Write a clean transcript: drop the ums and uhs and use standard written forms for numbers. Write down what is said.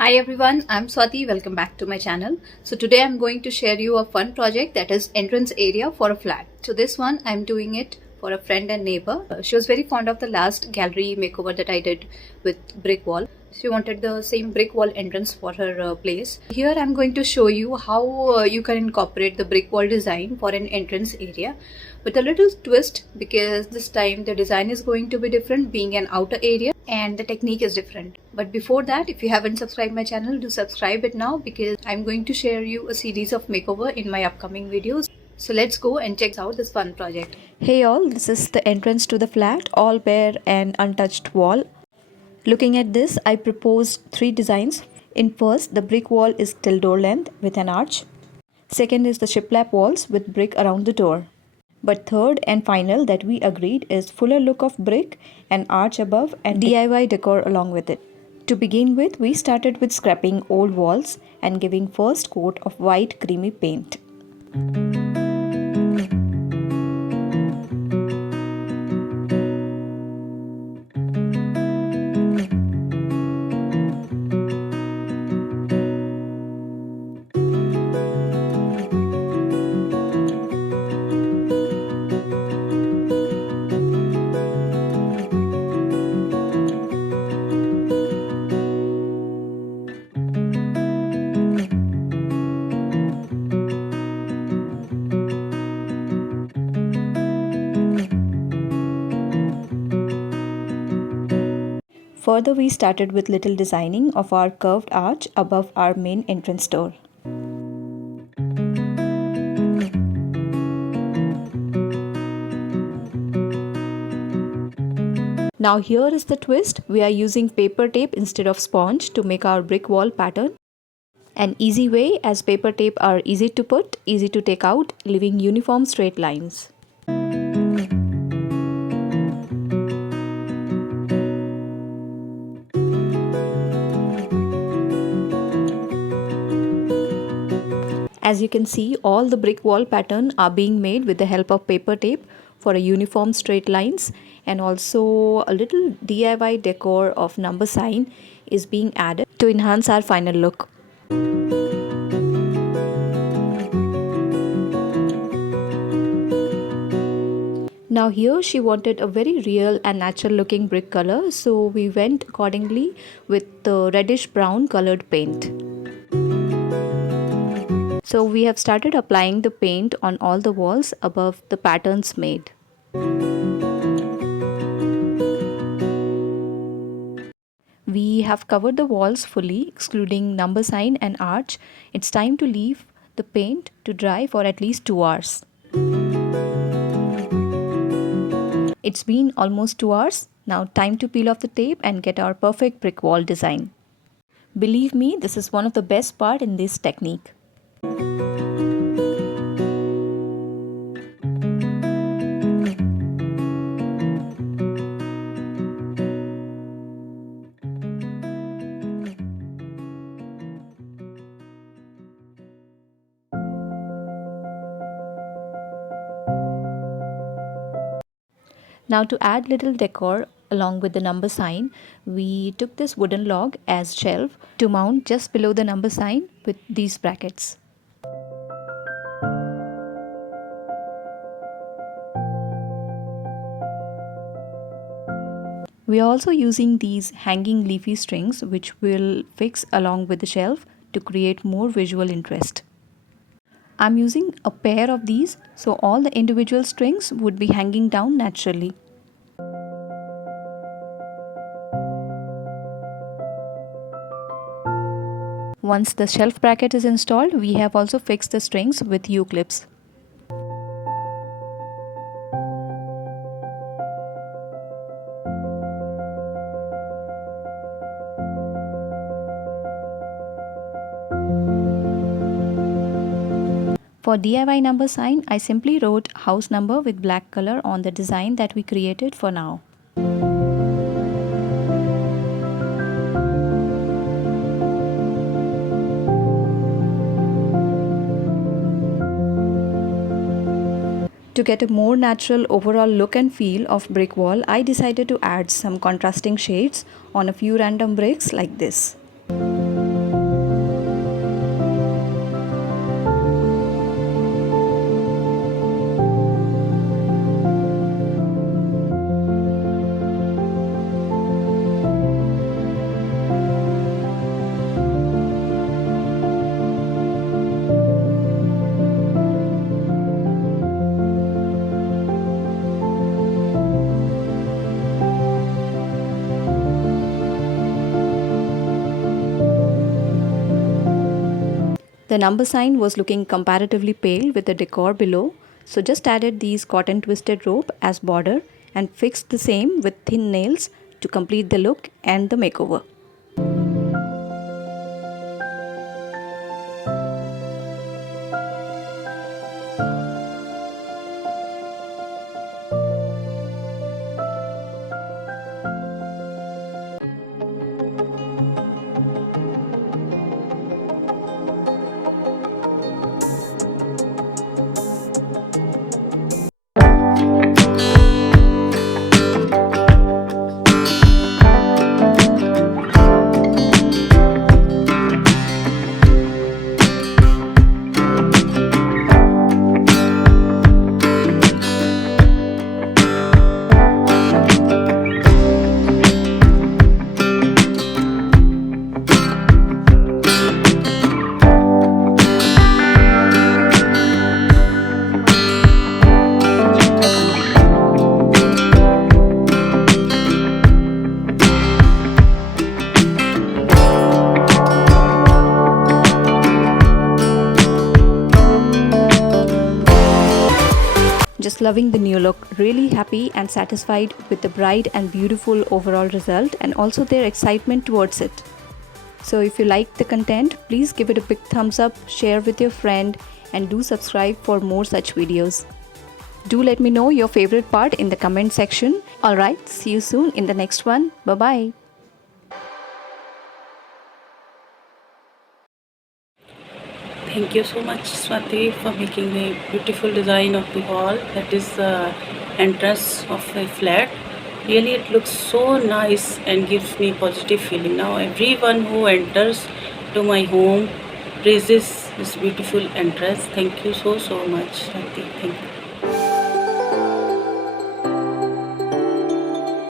Hi everyone, I'm Swati. Welcome back to my channel. So today I'm going to share you a fun project that is entrance area for a flat. So this one I'm doing it for a friend and neighbor. She was very fond of the last gallery makeover that I did with brick wall. She wanted the same brick wall entrance for her place. Here I'm going to show you how you can incorporate the brick wall design for an entrance area with a little twist, because this time the design is going to be different, being an outer area, and the technique is different. But before that, if you haven't subscribed my channel, do subscribe it now, because I'm going to share you a series of makeover in my upcoming videos. So let's go and check out this fun project. Hey all, this is the entrance to the flat, all bare and untouched wall. Looking at this, I proposed 3 designs. In first, the brick wall is till door length with an arch. Second is the shiplap walls with brick around the door. But third and final that we agreed is fuller look of brick and arch above and DIY decor along with it. To begin with, we started with scrapping old walls and giving first coat of white creamy paint. Further, we started with little designing of our curved arch above our main entrance door. Now here is the twist. We are using paper tape instead of sponge to make our brick wall pattern. An easy way, as paper tape are easy to put, easy to take out, leaving uniform straight lines. As you can see, all the brick wall pattern are being made with the help of paper tape for a uniform straight lines, and also a little DIY decor of number sign is being added to enhance our final look. Now here she wanted a very real and natural looking brick color, so we went accordingly with the reddish brown colored paint. So we have started applying the paint on all the walls above the patterns made. We have covered the walls fully, excluding number sign and arch. It's time to leave the paint to dry for at least 2 hours. It's been almost 2 hours. Now time to peel off the tape and get our perfect brick wall design. Believe me, this is one of the best part in this technique. Now to add little decor along with the number sign, we took this wooden log as shelf to mount just below the number sign with these brackets. We are also using these hanging leafy strings, which will fix along with the shelf to create more visual interest. I'm using a pair of these, so all the individual strings would be hanging down naturally. Once the shelf bracket is installed, we have also fixed the strings with U-clips. For DIY number sign, I simply wrote house number with black color on the design that we created for now. To get a more natural overall look and feel of brick wall, I decided to add some contrasting shades on a few random bricks like this. The number sign was looking comparatively pale with the decor below, so just added these cotton twisted rope as border and fixed the same with thin nails to complete the look and the makeover. Just loving the new look, really happy and satisfied with the bright and beautiful overall result and also their excitement towards it. So if you liked the content, please give it a big thumbs up, share with your friend and do subscribe for more such videos. Do let me know your favorite part in the comment section. Alright, see you soon in the next one. Bye bye. Thank you so much, Swati, for making the beautiful design of the wall. That is the entrance of a flat. Really, it looks so nice and gives me positive feeling. Now, everyone who enters to my home praises this beautiful entrance. Thank you so much, Swati. Thank you.